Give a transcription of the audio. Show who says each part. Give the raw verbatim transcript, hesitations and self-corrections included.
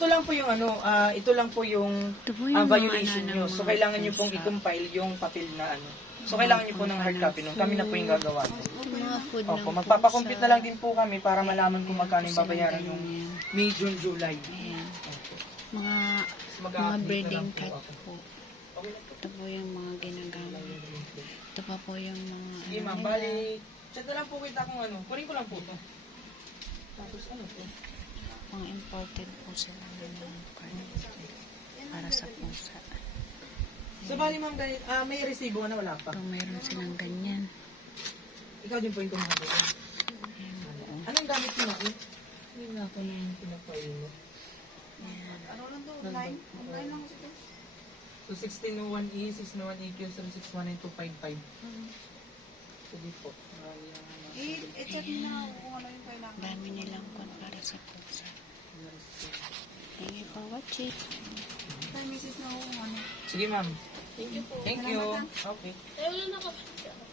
Speaker 1: ito lang po yung ano, ah, ito lang po yung
Speaker 2: Ito po
Speaker 1: ah,
Speaker 2: yung mga
Speaker 1: violation
Speaker 2: ano
Speaker 1: nyo.
Speaker 2: ng
Speaker 1: So,
Speaker 2: mga
Speaker 1: kailangan nyo pong
Speaker 2: pusa.
Speaker 1: i-compile yung papel na ano. So,
Speaker 2: Mga
Speaker 1: kailangan nyo po ng
Speaker 2: pangpa
Speaker 1: hard
Speaker 2: ng
Speaker 1: copy nun. Kami na po yung
Speaker 2: food.
Speaker 1: gagawa. nun.
Speaker 2: Yung mga food
Speaker 1: Opo,
Speaker 2: ng
Speaker 1: magpapakompute
Speaker 2: pusa.
Speaker 1: na lang din po kami para malaman kung magkano yung babayaran yung
Speaker 2: Ganyan.
Speaker 1: May, June, July.
Speaker 2: Ayan.
Speaker 1: Opo.
Speaker 2: Mga,
Speaker 1: So,
Speaker 2: mga
Speaker 1: mag-update na
Speaker 2: breeding
Speaker 1: lang po
Speaker 2: cat
Speaker 1: ako.
Speaker 2: po. Ito po yung mga ginagamit. Ito pa po yung mga
Speaker 1: Sige
Speaker 2: ano
Speaker 1: ma'am,
Speaker 2: nila.
Speaker 1: bali, chat na lang po kita kung ano. Kunin ko lang po ito. Tapos ano po?
Speaker 2: Mga imported po sila ng karne para sa pusa.
Speaker 1: So bali ma'am, dahil, ah, may resibo na wala pa.
Speaker 2: Ito meron silang ganyan.
Speaker 1: Ikaw din po yung kumakain.
Speaker 2: Ayan po.
Speaker 1: Anong gamit mo ako? Hindi na ako nang pinapailo.
Speaker 2: Ayan.
Speaker 3: Ano lang to? Online? Online lang ito.
Speaker 1: So sixteen oh one E, six oh one E Q, seven six one nine two five five. Sige po.
Speaker 3: I-check mo na kung ano yung kailangan.
Speaker 2: Dami nilang kon para sa pusa. Thank you for watching.
Speaker 3: Kay misis na ako kung ano.
Speaker 1: Sige ma'am.
Speaker 3: Thank you po.
Speaker 1: Thank you. Okay.
Speaker 3: Eh, wala na ako.